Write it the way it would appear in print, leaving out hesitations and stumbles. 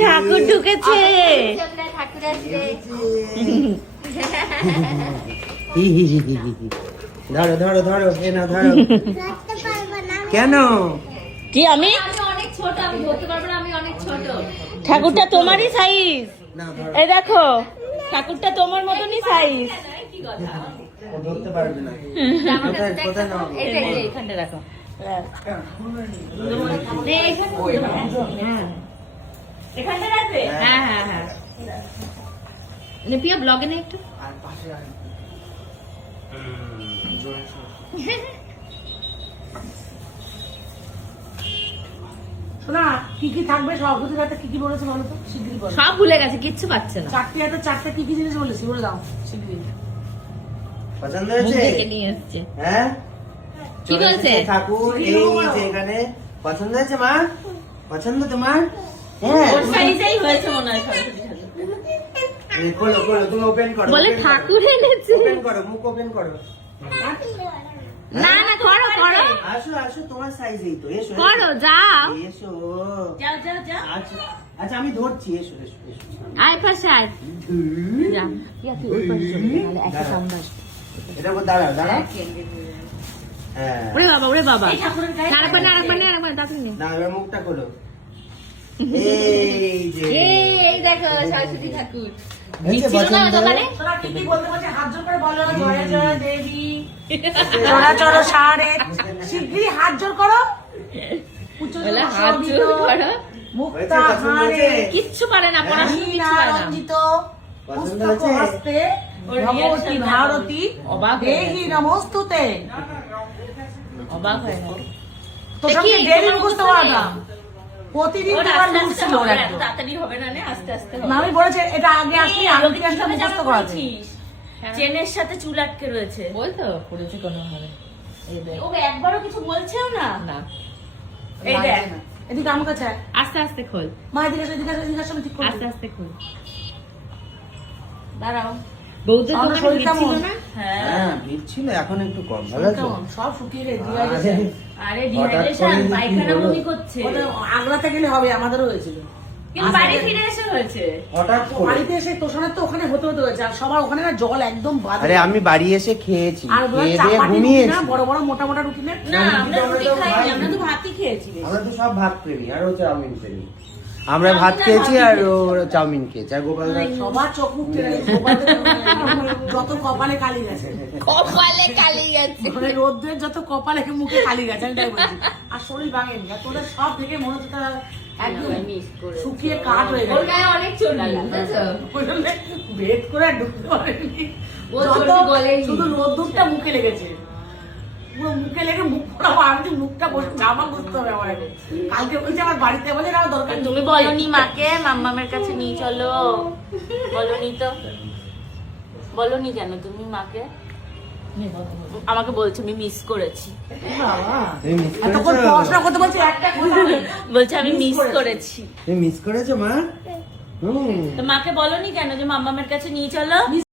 ঠাকুর ঢুকেছে। ঠাকুর আসবে। ধরো ধরো ধরো, এ না ধরো। কেন? কি আমি অনেক ছোট, আমি ধরতে পারবো না, আমি অনেক ছোট। ঠাকুরটা তোমারই সাইজ। না ধরো, এই দেখো ঠাকুরটা তোমার মতনই সাইজ। ও ধরতে পারবে না। কোথায় কোথায় নাও? এখানটা রাখো। এখানটা রাখবে? হ্যাঁ হ্যাঁ হ্যাঁ। পিয়া ব্লগে না একটু। আর পাশে আর জোরে সরো। শোনা কি কি থাকবে সভাপতির হাতে কি কি বলেছে বলো তো শিগগিরই বলো। সব ভুলে গেছে, কিচ্ছু পাচ্ছে না। চারটে হাতে চারটে কি কি জিনিস বলেছি বলে দাও শিগগিরই। পছন্দ মুখ হয়েছে? দেখে নিয়ে এসছে। হ্যাঁ, কি চলে বলছে? এসেছে ঠাকুর এই যে এখানে। পছন্দ হয়েছে মা? পছন্দ তোমার? হ্যাঁ। ওর সাইজেই হয়েছে মনে হয় সরস্বতী ঠাকুর। এই খোলো খোলো, তুমি ওপেন করো। বলে open করো। ঠাকুর এনেছে। ওপেন করো, মুখ ওপেন করো। না না, করো করো আসো আসো, তোমার সাইজেই তো। এসো করো, যাও এসো। যাও যাও যাও। আচ্ছা আচ্ছা, আমি ধরছি। এসো এসো এসো। আয় পাশে আয়। যা। পিয়া তুই ওই পাশে চলে যা, নাহলে একটা সাউন্ড আসবে। এটা বল, দাঁড়াও দাঁড়াও। হ্যাঁ, ওরে বাবা ওরে বাবা। এই ঠাকুরের গায়ে আরেকবার না আরেকবার না আরেকবার তাড়াতাড়ি নে। না এবার মুখটা খোলো। এই যে এই দেখো সরস্বতী ঠাকুর। হয়েছে ছিল না পছন্দ? দোকানে? তোরা কি কি বলতে বলছে হাত জোর করে বলো। জয় জয় দেবী চরাচর সারে শিগগিরই হাত জোর করো। বলে হাত জোর করো। মুক্তা হয়েছে, পছন্দ হারে হয়েছে? কিচ্ছু পারে না, পড়াশোনা কিচ্ছু পারে না। রঞ্জিত পছন্দ পুস্তক হয়েছে? হস্তে ওর ভগবতী reaction ভারতী অবাক হয়ে দেহি নমস্তুতে। অবাক হয় না। তোর দেখি, সঙ্গে ডেলি তোমার মুখস্থ মুখস্থ করা নেই। না। প্রতিদিন ওর তোমার আস্তে লুট আস্তে ছিল হবে, ওর এত একদম। তাড়াতাড়ি হবে না নে, আস্তে আস্তে হবে। না, আমি বলেছি এটা আগে আসলে আগে থেকে একটা মুখস্থ করা যায়। করেছিস। চেনের সাথে চুল আটকে রয়েছে। বলতো করেছে কোনো ভাবে। এই দেখ ও একবারও কিছু বলছেও না। না, এই দেখ এদিকে আমার কাছে আয়। আস্তে আস্তে খোল, মা এদিকে আসো, এদিকে আসো, এদিকে আসো, আমি ঠিক করে আস্তে দিই। আস্তে খোল। দাঁড়াও। বৌদ্ধ আমার দোকানে শরীর ভিড় ছিল কেমন? না? হ্যাঁ। হ্যাঁ, ভিড় ছিল, এখন একটু কম। ভালো আছো? কেমন? সব শুকিয়ে গেছে আরে, আরে হঠাৎ ডিহাইড্রেশন, করে কি পায়খানা হলো? বমি করছে। আগ্রাতে গেলে হবে, আমাদেরও হয়েছিল। কিন্তু বাড়ি ফিরে এসে হয়েছে। হঠাৎ করে। বাড়িতে এসে তোষণের তো ওখানে হতে হতে হয়েছে আর সবার ওখানে না জল একদম বাজে। আরে আমি বাড়ি এসে খেয়েছি, আর খেয়ে দিয়ে চাপাটি রুটি ঘুমিয়েছি। না, বড় বড় মোটা মোটা রুটি না। না আমরা আমরা রুটি তো খাইনি, খাইনি। আমরা তো ভাতই খেয়েছি। আমরা তো সব ভাত প্রেমী, আর ও চাউমিন প্রেমী। আমরা ভাত খেয়েছি আর ও চাউমিন খেয়েছে, আর গোপাল দাস সবার চোখ মুখ টেনে গেছে, গোপালদের যত কপালে কালি গেছে, কপালে কালি গেছে। মানে রোদ্রের যত কপালে মুখে কালি গেছে, আমি তাই বলছি। আর শরীর ভাঙেনি, আর তোদের সব দেখে মনে হচ্ছে তারা একদম শুকিয়ে কাঠ হয়ে ওর গেছে। গায়ে অনেক চর্বি, বুঝেছো? ওই জন্য ভেদ করে আর ঢুকতে পারেনি। ও যত চর্বি গলেনি। শুধু রোদ্দুরটা মুখে লেগেছে, পুরো মুখে লেগে মুখ পড়াবো। আমি তো মুখটা বসে জামা বুঝতে হবে আমার আগে। কালকে বলছে আমার বাড়িতে বলে না, আমার দরকার নেই। তুমি বলনি মাকে মাম্মামের কাছে নিয়ে চলো? বলনি তো, বলনি কেন তুমি মাকে? আমাকে বলছে আমি মিস করেছি, বাবা, তুমি মিস এতক্ষণ করেছো? পড়াশোনা করতে বলছি একটা কথা বলে। বলছে আমি মিস করেছি। তুমি মিস করেছো মা? হুম। তো মাকে বলনি কেন যে মাম্মামের কাছে নিয়ে চলো?